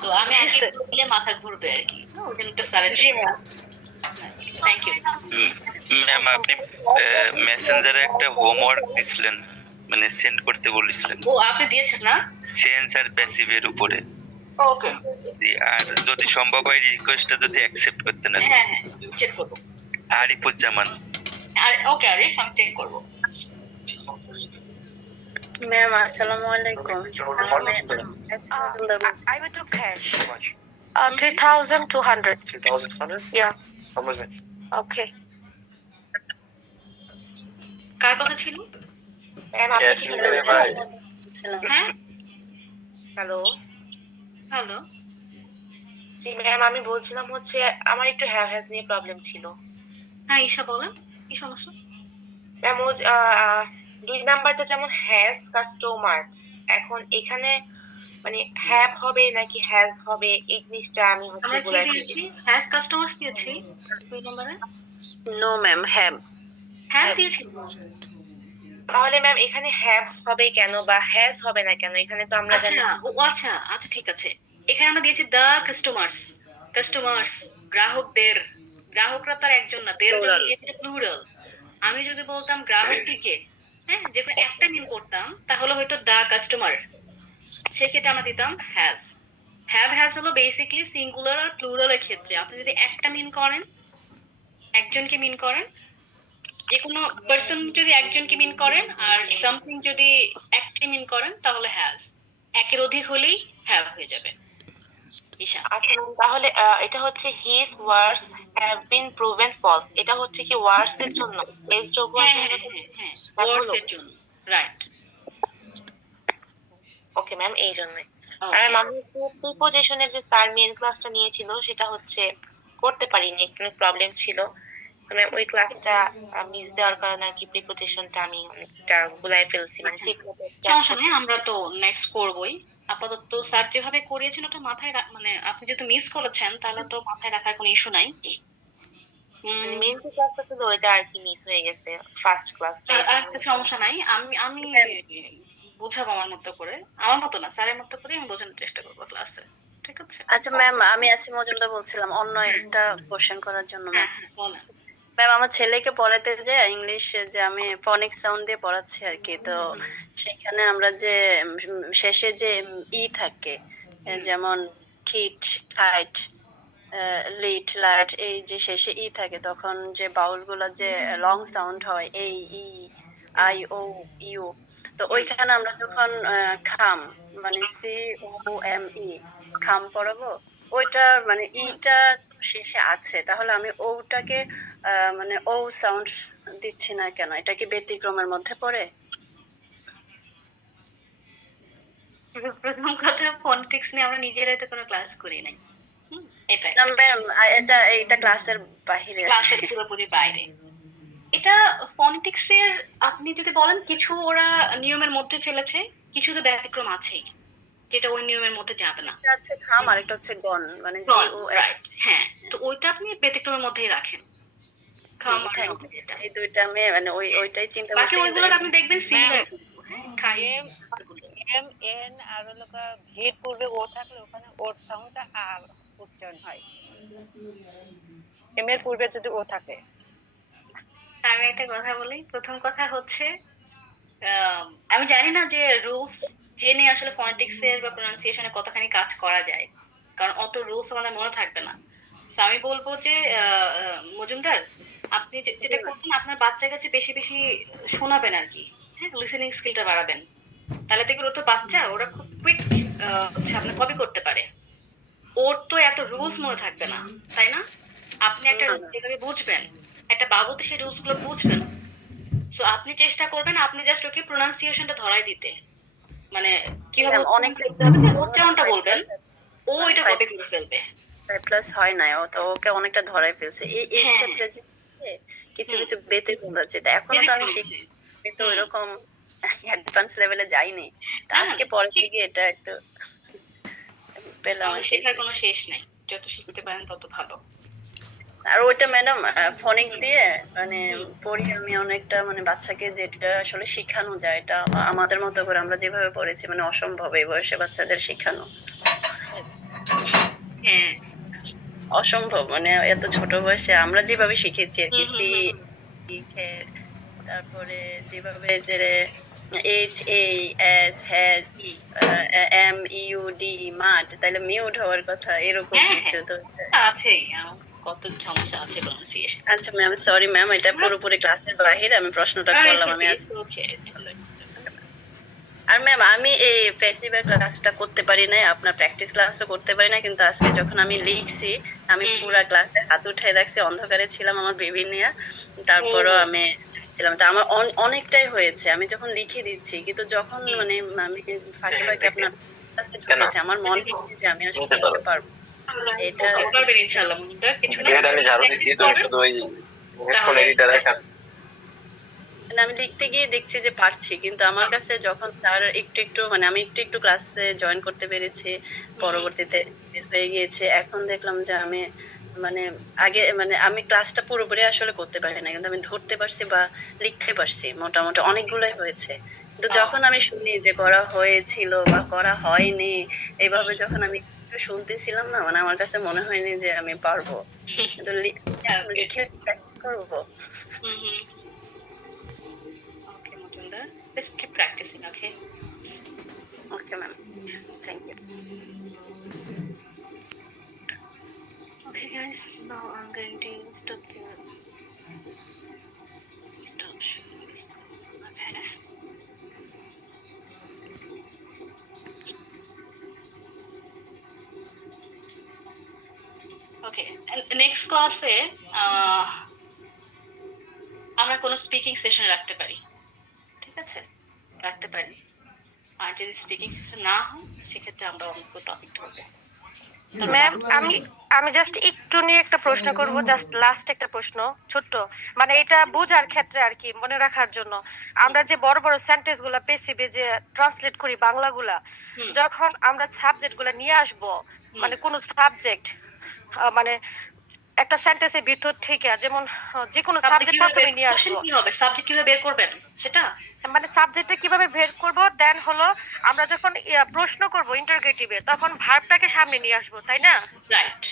তো আমি আগে বললে মাথা ঘুরবে আর কি। ওই জন্য তো স্যারের থ্যাংক ইউ। ম্যাম আপনি মেসেঞ্জারে একটা হোমওয়ার্ক দিছিলেন, মানে সেন্ড করতে বলেছিলেন। ও আপনি দিয়েছেন না? সেন্স আর প্যাসিভের উপরে। ওকে, আর যদি সম্ভব হয় রিকোয়েস্টটা যদি অ্যাকসেপ্ট করতেন। হ্যাঁ হ্যাঁ চেক করবো। আরিফুজ্জামান। ওকে আরিফ, আমি চেক করবো। ম্যাম আসসালামু আলাইকুম। I will do cash. 3,200. 3,200? Yeah. How much? Okay. কার কথা ছিল? ম্যাম আপনি কি হ্যাঁ হ্যালো? হ্যালো, জি ম্যাম, আমি বলছিলাম হচ্ছে আমার একটু হ্যাজ নিয়ে প্রবলেম ছিল। হ্যাঁ ঈশা বলেন, কি সমস্যা? ম্যাম ও 2 নাম্বারটা যেমন হ্যাজ কাস্টমার্স, এখন এখানে মানে হ্যাভ হবে নাকি হ্যাজ হবে এই জিনিসটা আমি হচ্ছে আমরা কি বলে দিয়েছি? হ্যাজ কাস্টমার্স দিয়েছি 2 নম্বরে। No ma'am have. হ্যাঁ দিয়েছি। তাহলে ম্যাম এখানে হ্যাভ হবে কেন বা হ্যাজ হবে না কেন? এখানে তো আমরা জানি। আচ্ছা আচ্ছা আচ্ছা ঠিক আছে, এখানে আমরা দিয়েছি দ্য কাস্টমার্স। কাস্টমার্স গ্রাহকদের, গ্রাহকরা তার একজন না, দের জন্য দিয়েছে প্লুরাল। আমি যদি বলতাম গ্রাহকটিকে, হ্যাঁ যে কোনো একটা মিন করতাম তাহলে হয়তো দ্য কাস্টমার, সেক্ষেত্রে আমরা দিতাম হ্যাজ। হ্যাভ হ্যাজ হলো বেসিক্যালি সিঙ্গুলার আর প্লুরালের ক্ষেত্রে। আপনি যদি একটা মিন করেন, একজনকে মিন করেন, যে কোনো পার্সন যদি একজনকে মিন করেন আর সামথিং যদি একটা মিন করেন তাহলে হ্যাজ। একের অধিক হলেই হ্যাভ হয়ে যাবে। ঈশা আচ্ছা ম্যাম, তাহলে এটা হচ্ছে his words have been proven false, এটা হচ্ছে কি ওয়ার্ডস এর জন্য, এস যোগ হ্যাঁ হ্যাঁ হ্যাঁ ওয়ার্ডস এর জন্য, রাইট। ওকে ম্যাম, এই জন্য। আর ম্যাম প্রিপোজিশনের যে স্যার মেন ক্লাসটা নিয়েছিল সেটা হচ্ছে করতে পারিনি, একটু প্রবলেম ছিল। ম্যাম ওই ক্লাসটা মিস দেওয়ার কারণে আর কি প্রিপোজিশনটা আমি অনেকটা গুলাই ফেলছি, মানে ঠিক মতো সমস্যা নেই, আমরা তো নেক্সট করবই। আপাতত স্যার যেভাবে করিয়েছেন ওটা মাথায় মানে আপনি যেহেতু মিস করেছেন তাহলে তো মাথায় রাখার কোনো ইস্যু নাই। মেন ক্লাসটা ছিল ওইটা আর কি মিস হয়ে গেছে, ফার্স্ট ক্লাসটা। আর একটা সমস্যা নাই, আমি বোঝাবো আমার মতো করে, আমার মতো না স্যারের মতো করে আমি বোঝানোর চেষ্টা করবো ক্লাসে, ঠিক আছে? আচ্ছা ম্যাম, আমি আছি মজুমদার বলছিলাম অন্য একটা কোশ্চেন করার জন্য। হ্যাঁ হ্যাঁ বলেন। ম্যাম আমার ছেলেকে পড়াতে যে ইংলিশ যে আমি ফনিক সাউন্ড দিয়ে পড়াচ্ছি আর কি, তো সেখানে আমরা যে শেষে যে ই থাকে, যেমন কিট খাইট লিট লাইট, এই যে শেষে ই থাকে তখন যে বাউল গুলা যে লং সাউন্ড হয় এই ই আই ও ইউ, তো ওইখানে আমরা যখন খাম মানে সি ও এম ই খাম পড়াবো, ওইটা মানে ইটা শেষে আছে, তাহলে আমি ওটাকে মানে ও সাউন্ড দিচ্ছি না কেন? এটা কি ব্যতিক্রমের মধ্যে পড়ে? প্রথম কথা, ফোনেটিক্স নিয়ে আমরা নিজেরাই তো কোনো ক্লাস করি নাই। এটা না ম্যাম, এটা ক্লাসের বাইরে, ক্লাসের পুরোপুরি বাইরে। এটা ফোনেটিক্স এর আপনি যদি বলেন কিছু ওরা নিয়মের মধ্যে ফেলেছে, কিছু তো ব্যতিক্রম আছেই যেটা ওই নিয়মের মধ্যে যাবে না। এটা হচ্ছে খাম আর এটা হচ্ছে গন, মানে জি ও রাইট। হ্যাঁ, তো ওইটা আপনি ব্যতিক্রমের মধ্যেই রাখেন। খাম আর গন, এই দুইটা আমি মানে ওইটাই চিন্তা বাকি করছি। ওইগুলো আপনি দেখবেন সিমিলার। এম এন আর লোকা ভির পূর্বে ও থাকলে ওখানে ওর সাউন্ডটা আর উচ্চারণ হয়। এম এর পূর্বে যদি ও থাকে। আমি একটা কথা বলি, প্রথম কথা হচ্ছে আমি জানি না যে রুলস জেনে আসলে ফনেটিক্স এর বা প্রোনাউন্সিয়েশনে কতখানি কাজ করা যায়, কারণ অত রুলস আমাদের মনে থাকবে না। তো আমি বলবো যে মজুমদার, আপনি যেটা করবেন আপনার বাচ্চার কাছে বেশি বেশি শোনাবেন আর কি, হ্যাঁ লিসেনিং স্কিলটা বাড়াবেন, তাহলে দেখবেন ও তো বাচ্চা, ওরা খুব কুইক হচ্ছে আপনার কপি করতে পারে। ওর তো এত রুলস মনে থাকবে না, তাই না? আপনি একটা রুলস যেভাবে বুঝবেন, একটা বাবু তো সেই রুলস গুলো বুঝবেন। সো আপনি চেষ্টা করবেন, আপনি জাস্ট ওকে প্রোনাউন্সিয়েশনটা ধরাই দিতে, মানে কিভাবে অনেক করতে হবে যে উচ্চারণটা বলবেন, ও এটা কপি করে ফেলবে। 5+ হয় নাই, ও তো ওকে অনেকটা ধরাই ফেলছে। এই হ্যাঁ। ক্ষেত্রে যে কিছু কিছু ব্যতিক্রম আছে, তা এখনো তো আমি শিখছি, আমি তো ওইরকম অ্যাডভান্স লেভেলে যাইনি। তা আজকে পরে থেকে এটা একটু পেলাম আর কি। শেখার কোনো শেষ নাই, যত শিখতে পারেন তত ভালো। আর ওইটা ম্যাডাম ফনিক দিয়ে মানে পড়ি আমি অনেকটা, মানে বাচ্চাকে যেটা আসলে শিখানো যায়, এটা আমাদের মতো করে আমরা যেভাবে পড়েছি মানে অসম্ভব এই বয়সে বাচ্চাদের শেখানো। হ্যাঁ, অসম্ভব, মানে এত ছোট বয়সে আমরা যেভাবে শিখেছি আর কি, সি তারপরে যেভাবে যে HAS হ্যাজ MUD মাড, তাহলে মিউট হওয়ার কথা এরকম কিছু তো আছেই, কত সমস্যা আছে প্রোনাউন্সিয়েশন। আচ্ছা ম্যাম, সরি ম্যাম, এটা পুরোপুরি ক্লাসের বাইরে আমি প্রশ্নটা করলাম। আমি আর ম্যাম আমি এই প্যাসিভের ক্লাসটা করতে পারি না, আপনার প্র্যাকটিস ক্লাসও করতে পারি না, কিন্তু আজকে যখন আমি লিখছি আমি পুরো ক্লাসে হাত উঠাই রাখছি, অন্ধকারে ছিলাম আমার বেবি নিয়ে, তারপরও আমি ছিলাম। তা আমার অনেকটাই হয়েছে আমি যখন লিখে দিচ্ছি, কিন্তু যখন মানে আমি ফাঁকে ফাঁকে আপনার ক্লাসে ঢুকেছি আমার মনে হচ্ছে যে আমি আসলে করতে পারবো এটা। পারবেন ইনশাআল্লাহ, মনিটা কিছু না। আমি ঝাড়ু দিচ্ছি তো শুধু ওই হেডফোন এডিটর আছে। মানে আমি লিখতে গিয়ে দেখছি যে পারছি, কিন্তু আমার কাছে যখন তার একটু একটু মানে আমি একটু একটু ক্লাসে জয়েন করতে পেরেছি, পরবর্তীতে হয়ে গিয়েছে, এখন দেখলাম যে আমি মানে আগে মানে আমি ক্লাসটা পুরোপুরি আসলে করতে পারি না, কিন্তু আমি ধরতে পারছি বা লিখতে পারছি, মোটামুটি অনেকগুলোই হয়েছে। কিন্তু যখন আমি শুনি যে করা হয়েছিল বা করা হয়নি, এইভাবে যখন আমি একটু শুনতেছিলাম না, মানে আমার কাছে মনে হয়নি যে আমি পারবো, কিন্তু লিখে প্র্যাকটিস করবো। Just keep practicing, okay? Okay, ma'am. Thank you. Okay, guys. Now I'm going to stop showing this. Okay. Okay. And next class আমরা কোনো স্পিকিং সেশন রাখতে পারি, ঠিক আছে? রাখতে পারি। আর যদি স্পিকিং সেশন না হয় সেক্ষেত্রে আমরা অন্য টপিক ধরবো। ম্যাম আমি জাস্ট একটু নিয়ে একটা প্রশ্ন করব, জাস্ট লাস্ট একটা প্রশ্ন ছোট্ট, মানে এটা বোঝার ক্ষেত্রে আর কি, মনে রাখার জন্য। আমরা যে বড় বড় সেন্টেন্স গুলা পেসিভে যে ট্রান্সলেট করি বাংলাগুলা, যখন আমরা সাবজেক্ট গুলা নিয়ে আসব, মানে কোন সাবজেক্ট মানে একটা সেন্টেন্সের ভিতর থেকে, যেমন যে কোনো সাবজেক্ট প্রথমে নিয়ে আসবো, কি হবে সাবজেক্ট কিভাবে বের করবেন সেটা, মানে সাবজেক্টটা কিভাবে বের করব, দেন হলো আমরা যখন প্রশ্ন করব ইন্টারোগেটিভে তখন ভার্বটাকে সামনে নিয়ে আসবো, তাই না? রাইট।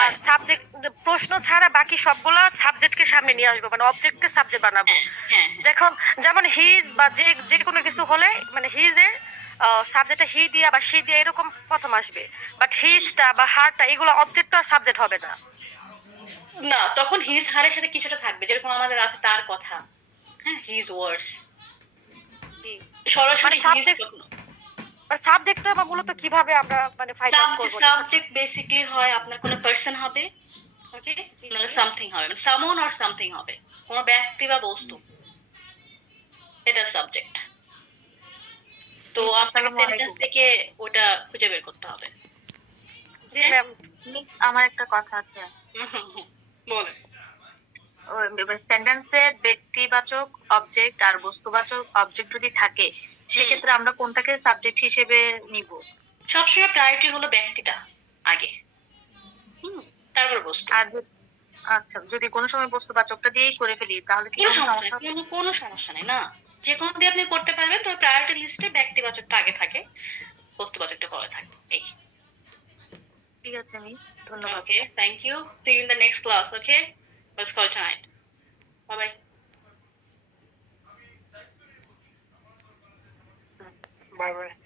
আর সাবজেক্ট প্রশ্ন ছাড়া বাকি সবগুলো সাবজেক্টকে সামনে নিয়ে আসবো, মানে অবজেক্টকে সাবজেক্ট বানাবো। যেমন হিজ বা যে কোনো কিছু হলে মানে হিজ এর সাবজেক্টটা হি দিয়া বা সি দিয়া এরকম প্রথম আসবে, বাট হিজটা বা হারটা এগুলো অবজেক্ট আর সাবজেক্ট হবে না। না, তখন হিজ হারের সাথে কিছুটা থাকবে, যেরকম আমাদের আছে তার কথা, হ্যাঁ, হিজ ওয়ার্ডস। জি, সরাসরি হিজ সাবজেক্টটা বা মূলত কিভাবে আমরা মানে ফাইন্ড আউট করব? সাবজেক্ট বেসিক্যালি হয় আপনার কোনো পারসন হবে, ওকে, নাহলে সামথিং হবে, মানে সামন অর সামথিং হবে, কোনো ব্যক্তি বা বস্তু, এটা সাবজেক্ট। তো আপনার সেন্টেন্স থেকে ওটা খুঁজে বের করতে হবে। জি ম্যাম, আমার একটা কথা আছে। বলেন। সেন্টেন্সে ব্যক্তিবাচক অবজেক্ট আর বস্তুবাচক অবজেক্ট যদি থাকে, সেক্ষেত্রে আমরা কোনটাকে সাবজেক্ট হিসেবে নিব? সবসময় প্রায়োরিটি হলো ব্যক্তিটা আগে, তারপর বস্তু। আর আচ্ছা, যদি কোনো সময় বস্তুবাচকটা দিয়েই করে ফেলি তাহলে কি কোনো সমস্যা নেই, না যে কোনো দিয়ে আপনি করতে পারবেন, তো প্রায়োরিটি লিস্টে ব্যক্তিবাচকটা আগে থাকে, বস্তুবাচকটা পরে থাকে। এই ঠিক আছে মিস, ধন্যবাদ। Okay, thank you, see you in the next class. Okay, let's call tonight. Bye bye. Bye bye.